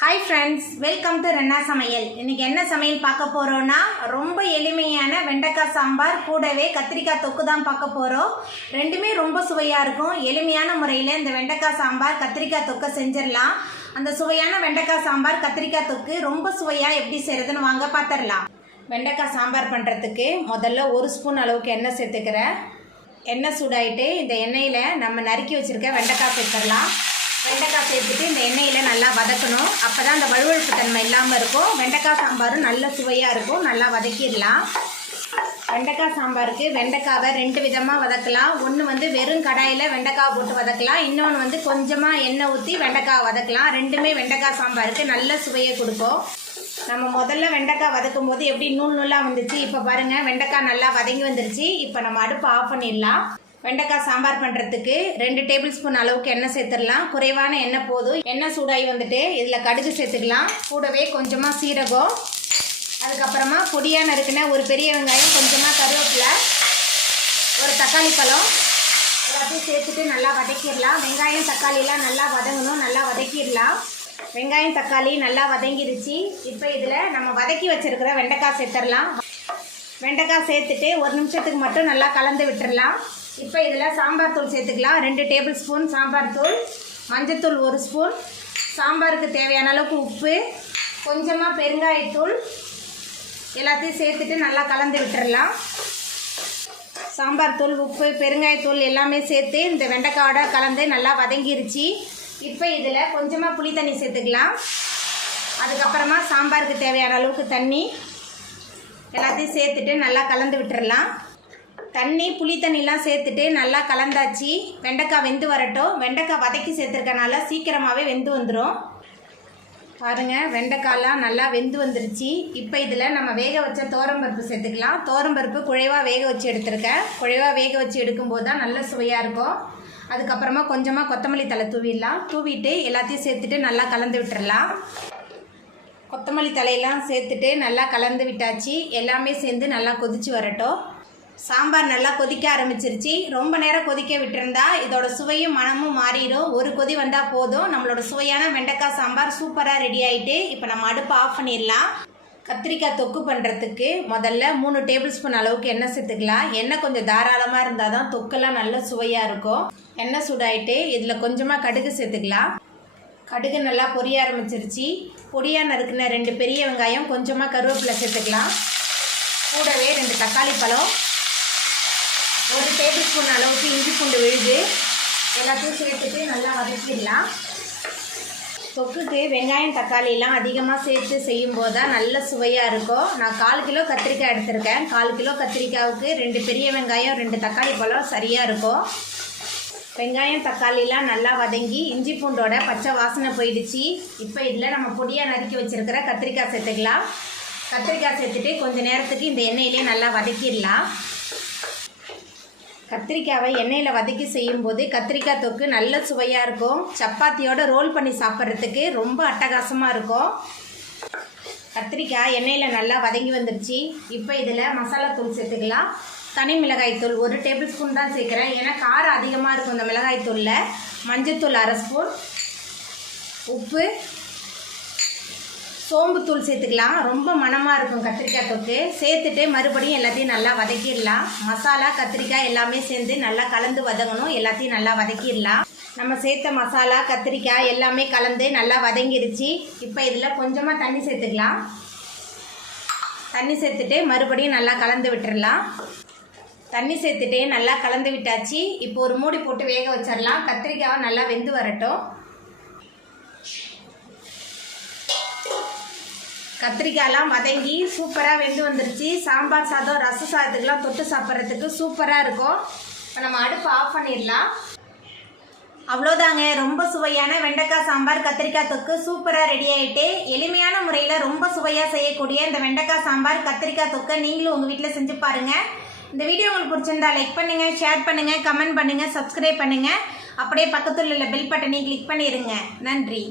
Hi friends, welcome to Renna சமையல். இன்றைக்கி என்ன சமையல் பார்க்க போகிறோன்னா, ரொம்ப எளிமையான வெண்டைக்காய் சாம்பார் கூடவே கத்திரிக்காய் தொக்கு தான் பார்க்க போகிறோம். ரெண்டுமே ரொம்ப சுவையாக இருக்கும். எளிமையான முறையில் இந்த வெண்டைக்காய் சாம்பார் கத்திரிக்காய் தொக்கை செஞ்சிடலாம். அந்த சுவையான வெண்டைக்காய் சாம்பார் கத்திரிக்காய் தொக்கு ரொம்ப சுவையாக எப்படி செய்கிறதுன்னு வாங்க பார்த்துடலாம். வெண்டைக்காய் சாம்பார் பண்ணுறதுக்கு முதல்ல 1 ஸ்பூன் அளவுக்கு எண்ணெய் சேர்த்துக்கிறேன். எண்ணெய் சூடாயிட்டு இந்த எண்ணெயில் நம்ம நறுக்கி வச்சுருக்க வெண்டைக்காய் சேர்த்துடலாம். வெண்டைக்காய் சேர்த்துட்டு இந்த எண்ணெயில் நல்லா வதக்கணும். அப்போ தான் அந்த வழுவழுப்பு தன்மை இல்லாமல் இருக்கும். வெண்டைக்காய் சாம்பாரும் நல்ல சுவையாக இருக்கும். நல்லா வதக்கிடலாம். வெண்டைக்காய் சாம்பாருக்கு வெண்டைக்காவை 2 விதமாக வதக்கலாம். ஒன்று வெறும் கடாயில் வெண்டைக்காய் போட்டு வதக்கலாம். இன்னொன்று கொஞ்சமாக எண்ணெய் ஊற்றி வெண்டைக்காய் வதக்கலாம். ரெண்டுமே வெண்டைக்காய் சாம்பாருக்கு நல்ல சுவையை கொடுக்கும். நம்ம முதல்ல வெண்டைக்காய் வதக்கும் போது எப்படி நூல் நூலாக வந்துச்சு. இப்போ பாருங்கள், வெண்டைக்காய் நல்லா வதங்கி வந்துருச்சு. இப்போ நம்ம அடுப்பை ஆஃப் பண்ணிடலாம். வெண்டைக்காய் சாம்பார் பண்ணுறதுக்கு 2 டேபிள் ஸ்பூன் அளவுக்கு எண்ணெய் சேர்த்துடலாம். குறைவான எண்ணெய் போதும். எண்ணெய் சூடாகி வந்துட்டு இதில் கடுகு சேர்த்துக்கலாம். கூடவே கொஞ்சமாக சீரகம், அதுக்கப்புறமா பொடியாக நறுக்கின ஒரு பெரிய வெங்காயம், கொஞ்சமாக கருவேப்பிலை, ஒரு தக்காளி பழம் எல்லாத்தையும் சேர்த்துட்டு நல்லா வதக்கிடலாம். வெங்காயம் தக்காளியெலாம் நல்லா வதங்கணும். நல்லா வதக்கிடலாம். வெங்காயம் தக்காளி நல்லா வதங்கிருச்சு. இப்போ இதில் நம்ம வதக்கி வச்சுருக்கிற வெண்டைக்காய் சேர்த்துடலாம். வெண்டைக்காய் சேர்த்துட்டு 1 நிமிஷத்துக்கு மட்டும் நல்லா கலந்து விட்டுடலாம். இப்போ இதில் சாம்பார் தூள் சேர்த்துக்கலாம். 2 டேபிள் ஸ்பூன் சாம்பார் தூள், மஞ்சத்தூள் 1 ஸ்பூன், சாம்பாருக்கு தேவையான அளவுக்கு உப்பு, கொஞ்சமாக பெருங்காயத்தூள் எல்லாத்தையும் சேர்த்துட்டு நல்லா கலந்து விட்டுடலாம். சாம்பார் தூள், உப்பு, பெருங்காயத்தூள் எல்லாமே சேர்த்து இந்த வெண்டைக்காயோட கலந்து நல்லா வதங்கிருச்சு. இப்போ இதில் கொஞ்சமாக புளி தண்ணி சேர்த்துக்கலாம். அதுக்கப்புறமா சாம்பாருக்கு தேவையான அளவுக்கு தண்ணி எல்லாத்தையும் சேர்த்துட்டு நல்லா கலந்து விட்டுடலாம். தண்ணி புளி தண்ணிலாம் சேர்த்துட்டு நல்லா கலந்தாச்சு. வெண்டைக்காய் வெந்து வரட்டும். வெண்டைக்காய் வதக்கி சேர்த்துருக்கனால சீக்கிரமாகவே வெந்து வந்துடும். பாருங்கள், வெண்டைக்காயெலாம் நல்லா வெந்து வந்துருச்சு. இப்போ இதில் நம்ம வேக வச்ச தோரம்பருப்பு சேர்த்துக்கலாம். தோரம்பருப்பு குழைவாக வேக வச்சு எடுத்துருக்கேன். குழைவாக வேக வச்சு எடுக்கும்போது தான் நல்ல சுவையாக இருக்கும். அதுக்கப்புறமா கொஞ்சமாக கொத்தமல்லி தழை தூவிடலாம். தூவிட்டு எல்லாத்தையும் சேர்த்துட்டு நல்லா கலந்து விட்டுடலாம். கொத்தமல்லி தலையெல்லாம் சேர்த்துட்டு நல்லா கலந்து விட்டாச்சு. எல்லாமே சேர்ந்து நல்லா கொதித்து வரட்டும். சாம்பார் நல்லா கொதிக்க ஆரம்பிச்சிருச்சு. ரொம்ப நேரம் கொதிக்க விட்டுருந்தா இதோட சுவையும் மனமும் மாறிடும். ஒரு கொதி வந்தால் போதும். நம்மளோட சுவையான வெண்டைக்காய் சாம்பார் சூப்பராக ரெடி ஆகிட்டு இப்போ நம்ம அடுப்பை ஆஃப் பண்ணிடலாம். கத்திரிக்காய் தொக்கு பண்ணுறதுக்கு முதல்ல 3 டேபிள் ஸ்பூன் அளவுக்கு எண்ணெய் சேர்த்துக்கலாம். எண்ணெய் கொஞ்சம் தாராளமாக இருந்தால் தான் தொக்கெல்லாம் நல்ல சுவையாக இருக்கும். எண்ணெய் சூடாயிட்டு இதில் கொஞ்சமாக கடுகு சேர்த்துக்கலாம். கடுகு நல்லா பொரிய ஆரம்பிச்சிருச்சு. பொடியாக நறுக்கின 2 பெரிய வெங்காயம், கொஞ்சமாக கருவேப்பிலை சேர்த்துக்கலாம். கூடவே 2 தக்காளி பழம், 1 டேபிள் ஸ்பூன் அளவுக்கு இஞ்சி பூண்டு விழுது எல்லாத்தையும் சேர்த்துட்டு நல்லா வதக்கிடலாம். தொக்குக்கு வெங்காயம் தக்காளியெலாம் அதிகமாக சேர்த்து செய்யும்போது தான் நல்ல சுவையாக இருக்கும். நான் 1/4 கிலோ கத்திரிக்காய் எடுத்திருக்கேன். 1/4 கிலோ கத்திரிக்காவுக்கு 2 பெரிய வெங்காயம், 2 தக்காளி பழம் சரியாக இருக்கும். வெங்காயம் தக்காளிலாம் நல்லா வதங்கி இஞ்சி பூண்டோட பச்சை வாசனை போயிடுச்சு. இப்போ இதில் நம்ம பொடியாக நறுக்கி வச்சுருக்கிற கத்திரிக்காய் சேர்த்துக்கலாம். கத்திரிக்காய் சேர்த்துட்டு கொஞ்சம் நேரத்துக்கு இந்த எண்ணெயிலே நல்லா வதக்கிடலாம். கத்திரிக்காவை எண்ணெயில் வதக்கி செய்யும்போது கத்திரிக்காய் தொக்கு நல்ல சுவையாக இருக்கும். சப்பாத்தியோட ரோல் பண்ணி சாப்பிட்றதுக்கு ரொம்ப அட்டகாசமாக இருக்கும். கத்திரிக்காய் எண்ணெயில் நல்லா வதங்கி வந்துருச்சு. இப்போ இதில் மசாலா தூள் சேர்த்துக்கலாம். தனி மிளகாய் தூள் 1 டேபிள் ஸ்பூன் தான் சேர்க்குறேன். ஏன்னா காரம் அதிகமாக இருக்கும் இந்த மிளகாய் தூளில். மஞ்சத்தூள் 1/2 ஸ்பூன், உப்பு, சோம்புத்தூள் சேர்த்துக்கலாம். ரொம்ப மணமாக இருக்கும் கத்திரிக்காய் தொக்கு. சேர்த்துட்டு மறுபடியும் எல்லாத்தையும் நல்லா வதக்கிடலாம். மசாலா கத்திரிக்காய் எல்லாமே சேர்ந்து நல்லா கலந்து வதங்கணும். எல்லாத்தையும் நல்லா வதக்கிடலாம். நம்ம சேர்த்த மசாலா கத்திரிக்காய் எல்லாமே கலந்து நல்லா வதங்கிருச்சு. இப்போ இதில் கொஞ்சமாக தண்ணி சேர்த்துக்கலாம். தண்ணி சேர்த்துட்டு மறுபடியும் நல்லா கலந்து விட்டுடலாம். தண்ணி சேர்த்துட்டு நல்லா கலந்து விட்டாச்சு. இப்போ ஒரு மூடி போட்டு வேக வச்சிடலாம். கத்திரிக்காவை நல்லா வெந்து வரட்டும். கத்திரிக்காயெல்லாம் வதங்கி சூப்பராக வெந்து வந்துருச்சு. சாம்பார் சாதம், ரச சாதத்துக்கெலாம் தொட்டு சாப்பிட்றதுக்கு சூப்பராக இருக்கும். இப்போ நம்ம அடுப்பு ஆஃப் பண்ணிடலாம். அவ்வளோதாங்க, ரொம்ப சுவையான வெண்டைக்காய் சாம்பார் கத்திரிக்காய் தொக்கு சூப்பராக ரெடி ஆகிட்டு. எளிமையான முறையில் ரொம்ப சுவையாக செய்யக்கூடிய இந்த வெண்டைக்காய் சாம்பார் கத்திரிக்காய் தொக்கை நீங்களும் உங்கள் வீட்டில் செஞ்சு பாருங்கள். இந்த வீடியோ உங்களுக்கு பிடிச்சிருந்தா லைக் பண்ணுங்கள், ஷேர் பண்ணுங்கள், கமெண்ட் பண்ணுங்கள், சப்ஸ்கிரைப் பண்ணுங்கள். அப்படியே பக்கத்தில் உள்ள பெல் பட்டனை கிளிக் பண்ணிடுங்க. நன்றி.